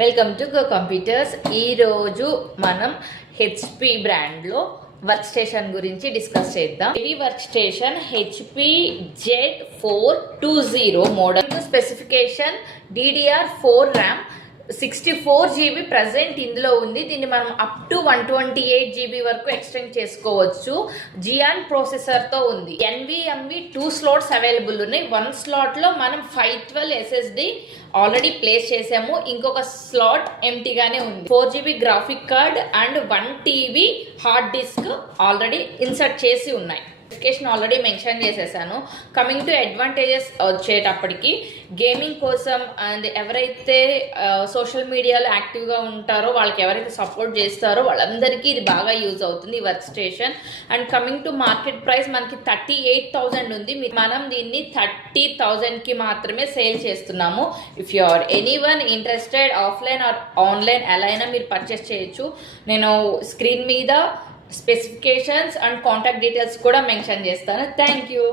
Welcome to go computers. ఈరోజు మనం HP బ్రాండ్లో వర్క్ స్టేషన్ గురించి డిస్కస్ చేద్దాం. Heavy work station HP Z420 model. Specification DDR4 RAM, 64 GB present ఇందులో ఉంది. దీన్ని మనం అప్ టు 128 GB వరకు ఎక్స్టెండ్ చేసుకోవచ్చు. జియాన్ ప్రాసెసర్తో ఉంది. NVMe 2 స్లాట్స్ అవైలబుల్ ఉన్నాయి. 1 స్లాట్లో మనం 512 SSD ఆల్రెడీ ప్లేస్ చేసాము. ఇంకొక స్లాట్ ఎంటీగానే ఉంది. 4 GB graphic card and 1 TB hard disk already insert చేసి ఉన్నాయి. స్పెసిఫికేషన్ ఆల్రెడీ మెన్షన్ చేసేసాను. కమింగ్ టు అడ్వాంటేజెస్ వచ్చేటప్పటికి, గేమింగ్ కోసం అండ్ ఎవరైతే సోషల్ మీడియాలో యాక్టివ్గా ఉంటారో, వాళ్ళకి ఎవరైతే సపోర్ట్ చేస్తారో వాళ్ళందరికీ ఇది బాగా యూజ్ అవుతుంది ఈ work station. And coming to market price మనకి 38,000 ఉంది. మనం దీన్ని 30,000కి మాత్రమే సేల్ చేస్తున్నాము. If you are anyone interested, offline or online ఎలా అయినా మీరు పర్చేస్ చేయొచ్చు. నేను స్క్రీన్ మీద స్పెసిఫికేషన్స్ అండ్ కాంటాక్ట్ డీటెయిల్స్ కూడా మెన్షన్ చేస్తాను. Thank you.